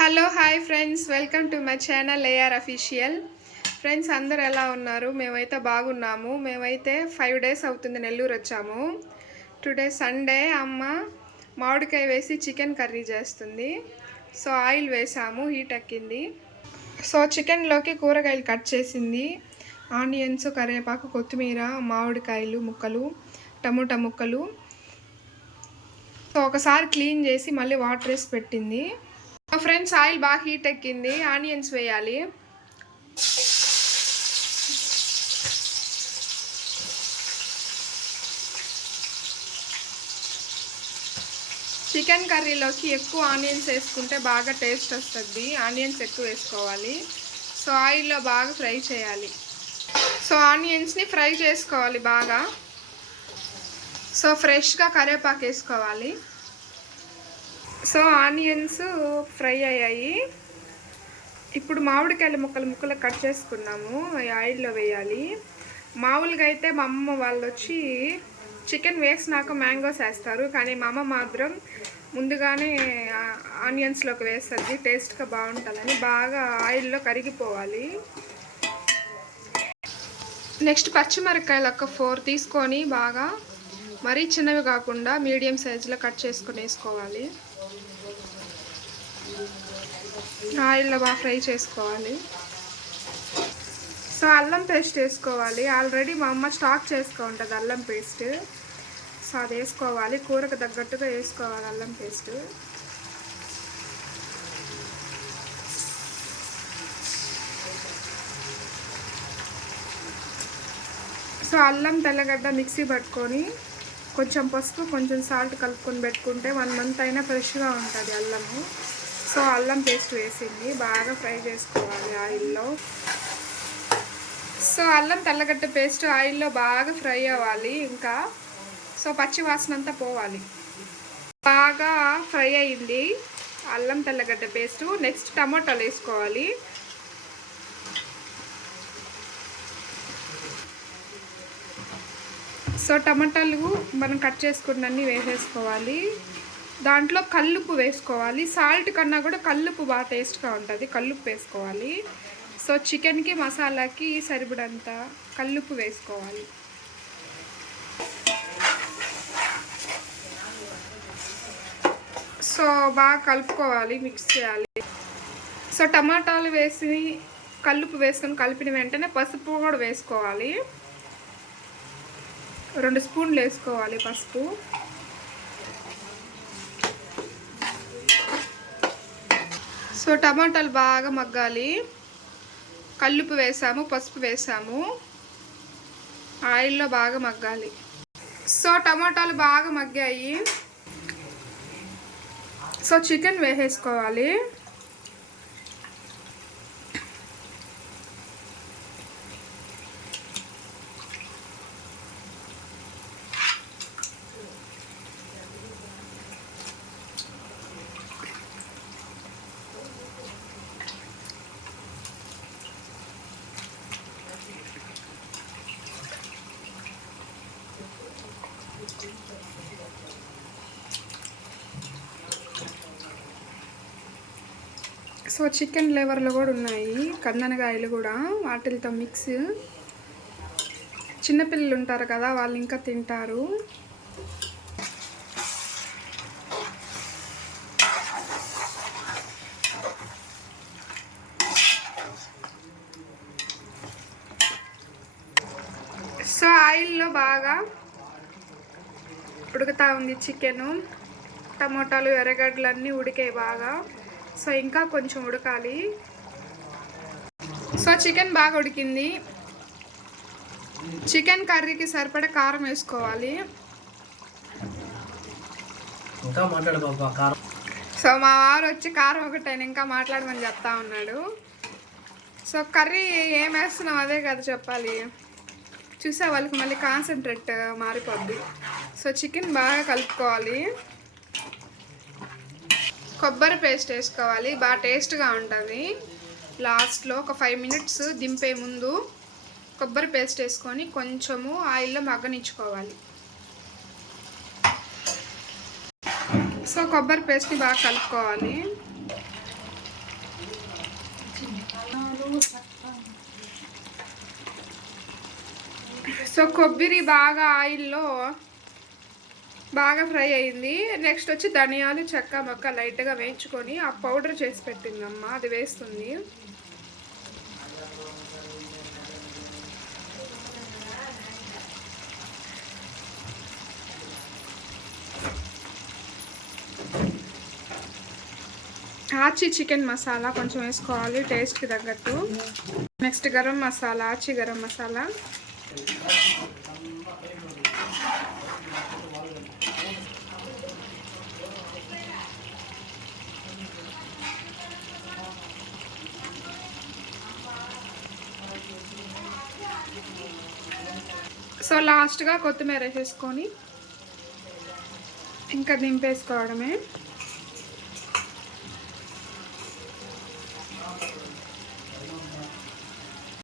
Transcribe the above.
Hello hi friends, welcome to my channel AR official. Friends అందరు ఎలా ఉన్నారు? మేమైతే బాగున్నాము. మేమైతే 5 days అవుతుంది నెల్లూరు వచ్చాము. Today Sunday. అమ్మ మామిడికాయ వేసి చికెన్ కర్రీ చేస్తుంది. సో ఆయిల్ వేసాము, హీట్ ఎక్కింది. సో చికెన్లోకి కూరగాయలు కట్ చేసింది. ఆనియన్స్, కరివేపాకు, కొత్తిమీర, మామిడికాయలు ముక్కలు, టమోటా ముక్కలు. సో ఒకసారి క్లీన్ చేసి మళ్ళీ వాటర్ వేసి పెట్టింది. ఫ్రెండ్స్ ఆయిల్ బాగా హీట్ ఎక్కింది. ఆనియన్స్ వేయాలి. చికెన్ కర్రీలోకి ఎక్కువ ఆనియన్స్ వేసుకుంటే బాగా టేస్ట్ వస్తుంది. ఆనియన్స్ ఎక్కువ వేసుకోవాలి. సో ఆయిల్లో బాగా ఫ్రై చేయాలి. సో ఆనియన్స్ని ఫ్రై చేసుకోవాలి బాగా. సో ఫ్రెష్గా కరివేపాకు వేసుకోవాలి. సో ఆనియన్స్ ఫ్రై అయ్యాయి. ఇప్పుడు మామిడికాయల ముక్కలు కట్ చేసుకున్నాము. ఆయిల్లో వేయాలి. మామూలుగా అయితే మా అమ్మ వాళ్ళు వచ్చి చికెన్ వేసినాక మ్యాంగోస్ వేస్తారు, కానీ మా అమ్మ మాత్రం ముందుగానే ఆనియన్స్లోకి వేస్తుంది. టేస్ట్గా బాగుంటుందని బాగా ఆయిల్లో కరిగిపోవాలి. నెక్స్ట్ పచ్చిమిరపకాయలు ఒక 4 తీసుకొని బాగా మరీ చిన్నవి కాకుండా మీడియం సైజులో కట్ చేసుకొని వేసుకోవాలి. ఆయిల్లో బాగా ఫ్రై చేసుకోవాలి. సో అల్లం పేస్ట్ వేసుకోవాలి. ఆల్రెడీ మా అమ్మ స్టాక్ చేసుకుంటుంది అల్లం పేస్ట్. సో అది వేసుకోవాలి. కూరకు తగ్గట్టుగా వేసుకోవాలి అల్లం పేస్ట్. సో అల్లం తెల్లగడ్డ మిక్సీ పట్టుకొని కొంచెం పసుపు, కొంచెం సాల్ట్ కలుపుకొని పెట్టుకుంటే 1 month అయినా ఫ్రెష్గా ఉంటుంది అల్లము. సో అల్లం పేస్ట్ వేసింది. బాగా ఫ్రై చేసుకోవాలి ఆయిల్లో. సో అల్లం తెల్లగడ్డ పేస్ట్ ఆయిల్లో బాగా ఫ్రై అవ్వాలి. ఇంకా సో పచ్చి వాసన అంతా పోవాలి. బాగా ఫ్రై అయింది అల్లం తెల్లగడ్డ పేస్ట్. నెక్స్ట్ టమాటాలు వేసుకోవాలి. సో టమాటాలు మనం కట్ చేసుకున్నన్ని వేసేసుకోవాలి. దాంట్లో కల్లుప్పు వేసుకోవాలి. సాల్ట్ కన్నా కూడా కల్లుప్పు బాగా టేస్ట్గా ఉంటుంది. కల్లుప్పు వేసుకోవాలి. సో చికెన్కి మసాలాకి సరిపడంత కల్లుప్పు వేసుకోవాలి. సో బాగా కలుపుకోవాలి, మిక్స్ చేయాలి. సో టమాటాలు వేసి కల్లుప్పు వేసుకొని కలిపిన వెంటనే పసుపు కూడా వేసుకోవాలి. 2 స్పూన్లు వేసుకోవాలి పసుపు. సో టమాటాలు బాగా మగ్గాలి. కల్లుప్పు వేసాము, పసుపు వేసాము. ఆయిల్లో బాగా మగ్గాలి. సో టమాటాలు బాగా మగ్గాయి. సో చికెన్ వేసేసుకోవాలి. సో చికెన్ లెవర్లు కూడా ఉన్నాయి, కందనకాయలు కూడా, వాటితో మిక్స్. చిన్నపిల్లలు ఉంటారు కదా, వాళ్ళు ఇంకా తింటారు. సో ఆయిల్లో బాగా ఉడుకుతూ ఉంది చికెను. టమోటాలు, ఎర్రగడ్డలు అన్నీ ఉడికాయి బాగా. సో ఇంకా కొంచెం ఉడకాలి. సో చికెన్ బాగా ఉడికింది. చికెన్ కర్రీకి సరిపడా కారం వేసుకోవాలి. సో మా వారు వచ్చి కారం ఒకటైనా ఇంకా మాట్లాడమని చెప్తా ఉన్నాడు. సో కర్రీ ఏం వేస్తున్నాం అదే కదా చెప్పాలి. చూసే వాళ్ళకి మళ్ళీ కాన్సన్ట్రేట్ మారిపోద్ది. సో చికెన్ బాగా కలుపుకోవాలి. కొబ్బరి పేస్ట్ వేసుకోవాలి, బాగా టేస్ట్గా ఉంటుంది. లాస్ట్లో ఒక 5 minutes దింపే ముందు కొబ్బరి పేస్ట్ వేసుకొని కొంచెము ఆయిల్లో మగ్గనిచ్చుకోవాలి. సో కొబ్బరి పేస్ట్ని బాగా కలుపుకోవాలి. సో కొబ్బరి బాగా ఆయిల్లో బాగా ఫ్రై అయింది. నెక్స్ట్ వచ్చి ధనియాలు, చెక్క, మొక్క లైట్గా వేయించుకొని ఆ పౌడర్ చేసి పెట్టిందమ్మ అది వేస్తుంది. ఆచి చికెన్ మసాలా కొంచెం వేసుకోవాలి టేస్ట్కి తగ్గట్టు. నెక్స్ట్ గరం మసాలా, ఆచి గరం మసాలా. సో లాస్ట్గా కొత్తిమీర వేసేసుకొని ఇంకా దింపేసుకోవడమే.